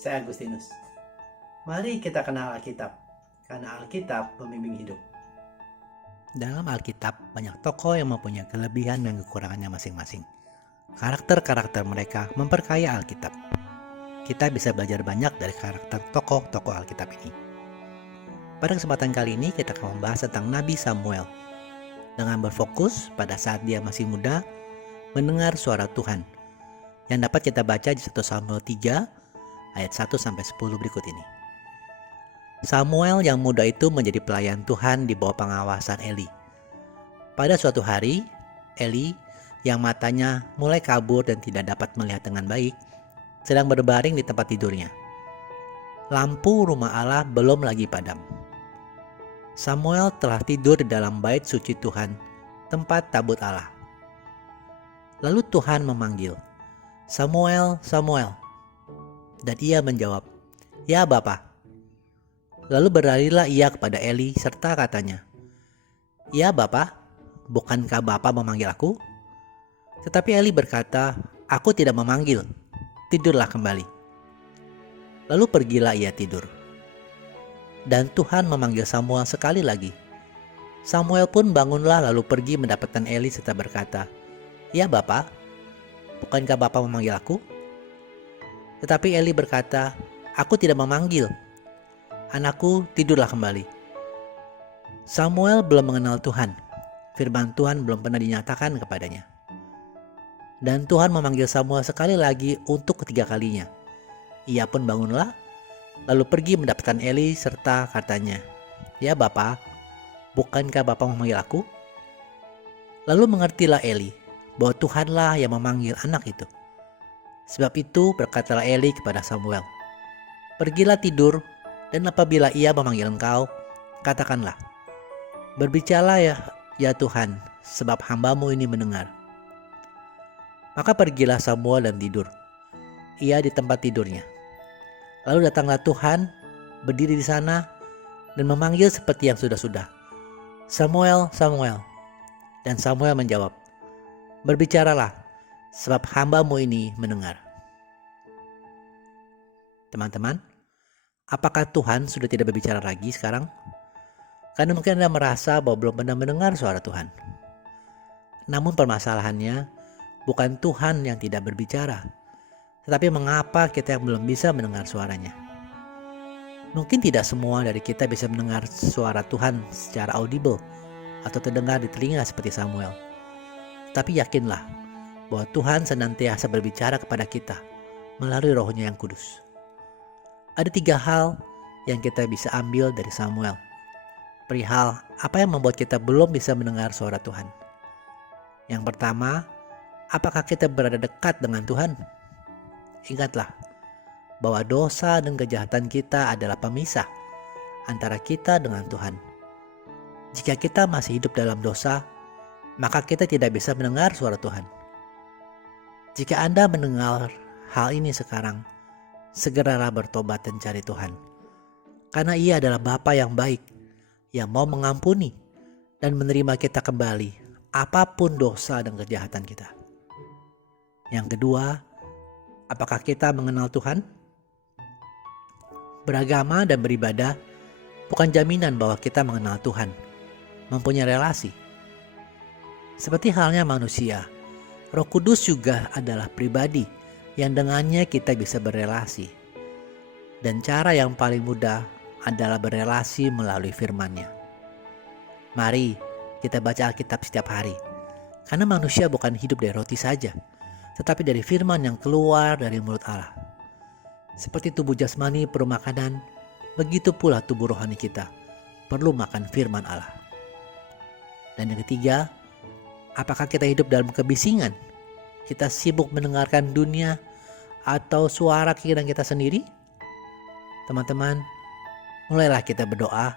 Saya Agustinus. Mari kita kenal Alkitab, karena Alkitab pembimbing hidup. Dalam Alkitab, banyak tokoh yang mempunyai kelebihan dan kekurangannya masing-masing. Karakter-karakter mereka memperkaya Alkitab. Kita bisa belajar banyak dari karakter tokoh-tokoh Alkitab ini. Pada kesempatan kali ini, kita akan membahas tentang Nabi Samuel. Dengan berfokus pada saat dia masih muda, mendengar suara Tuhan. Yang dapat kita baca di 1 Samuel 3, ayat 1-10 berikut ini. Samuel yang muda itu menjadi pelayan Tuhan di bawah pengawasan Eli. Pada suatu hari, Eli yang matanya mulai kabur dan tidak dapat melihat dengan baik, sedang berbaring di tempat tidurnya. Lampu rumah Allah belum lagi padam. Samuel telah tidur di dalam bait suci Tuhan, tempat tabut Allah. Lalu Tuhan memanggil, "Samuel, Samuel." Dan ia menjawab, "Ya Bapa." Lalu berlarilah ia kepada Eli serta katanya, "Ya Bapa, bukankah Bapa memanggil aku?" Tetapi Eli berkata, "Aku tidak memanggil, tidurlah kembali." Lalu pergilah ia tidur. Dan Tuhan memanggil Samuel sekali lagi. Samuel pun bangunlah lalu pergi mendapatkan Eli serta berkata, "Ya Bapa, bukankah Bapa memanggil aku?" Tetapi Eli berkata, "Aku tidak memanggil. Anakku, tidurlah kembali." Samuel belum mengenal Tuhan. Firman Tuhan belum pernah dinyatakan kepadanya. Dan Tuhan memanggil Samuel sekali lagi untuk ketiga kalinya. Ia pun bangunlah, lalu pergi mendapatkan Eli serta katanya, "Ya Bapa, bukankah Bapa memanggil aku?" Lalu mengertilah Eli bahwa Tuhanlah yang memanggil anak itu. Sebab itu berkatalah Eli kepada Samuel, "Pergilah tidur, dan apabila ia memanggil engkau, katakanlah, 'Berbicaralah ya Tuhan, sebab hamba-Mu ini mendengar.'" Maka pergilah Samuel dan tidur. Ia di tempat tidurnya. Lalu datanglah Tuhan, berdiri di sana, dan memanggil seperti yang sudah-sudah, "Samuel, Samuel." Dan Samuel menjawab, "Berbicaralah, sebab hamba-Mu ini mendengar." Teman-teman, apakah Tuhan sudah tidak berbicara lagi sekarang? Karena mungkin Anda merasa bahwa belum pernah mendengar suara Tuhan. Namun permasalahannya bukan Tuhan yang tidak berbicara, tetapi mengapa kita yang belum bisa mendengar suaranya. Mungkin tidak semua dari kita bisa mendengar suara Tuhan secara audible atau terdengar di telinga seperti Samuel. Tapi yakinlah bahwa Tuhan senantiasa berbicara kepada kita melalui Roh-Nya yang kudus. Ada 3 hal yang kita bisa ambil dari Samuel. Perihal apa yang membuat kita belum bisa mendengar suara Tuhan. Yang pertama, apakah kita berada dekat dengan Tuhan? Ingatlah bahwa dosa dan kejahatan kita adalah pemisah antara kita dengan Tuhan. Jika kita masih hidup dalam dosa, maka kita tidak bisa mendengar suara Tuhan. Jika Anda mendengar hal ini sekarang, segeralah bertobat dan cari Tuhan. Karena Ia adalah Bapa yang baik, yang mau mengampuni dan menerima kita kembali apapun dosa dan kejahatan kita. Yang kedua, apakah kita mengenal Tuhan? Beragama dan beribadah bukan jaminan bahwa kita mengenal Tuhan, mempunyai relasi. Seperti halnya manusia, Roh Kudus juga adalah pribadi yang dengannya kita bisa berelasi. Dan cara yang paling mudah adalah berelasi melalui firman-Nya. Mari kita baca Alkitab setiap hari, karena manusia bukan hidup dari roti saja, tetapi dari firman yang keluar dari mulut Allah. Seperti tubuh jasmani perlu makanan, begitu pula tubuh rohani kita perlu makan firman Allah. Dan yang ketiga, apakah kita hidup dalam kebisingan? Kita sibuk mendengarkan dunia atau suara keinginan kita sendiri? Teman-teman, mulailah kita berdoa,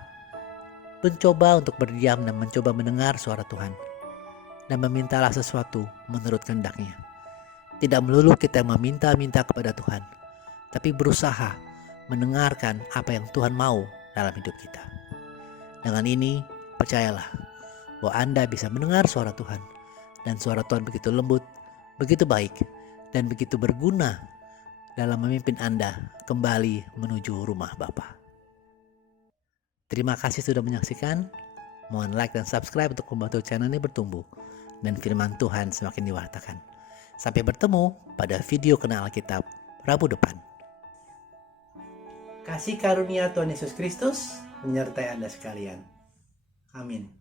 mencoba untuk berdiam dan mencoba mendengar suara Tuhan, dan memintalah sesuatu menurut kehendak-Nya. Tidak melulu kita meminta-minta kepada Tuhan, tapi berusaha mendengarkan apa yang Tuhan mau dalam hidup kita. Dengan ini, percayalah bahwa Anda bisa mendengar suara Tuhan, dan suara Tuhan begitu lembut, begitu baik, dan begitu berguna dalam memimpin Anda kembali menuju rumah Bapa. Terima kasih sudah menyaksikan. Mohon like dan subscribe untuk membantu channel ini bertumbuh dan firman Tuhan semakin diwartakan. Sampai bertemu pada video Kenal Alkitab Rabu depan. Kasih karunia Tuhan Yesus Kristus menyertai Anda sekalian. Amin.